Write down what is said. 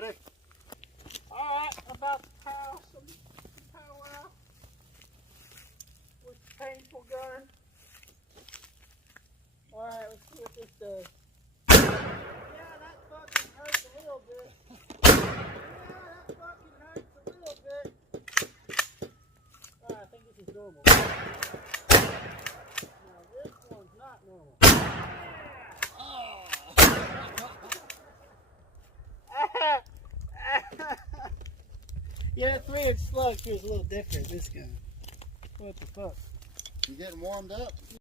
ready? Alright, I'm about to power some power with the painful gun. Alright, let's see what this does. Yeah, that fucking hurts a little bit. Yeah, that fucking hurts a little bit. Alright, I think this is normal. Now this one's not normal. Yeah, 3-inch slug feels a little different, this guy. What the fuck? You getting warmed up?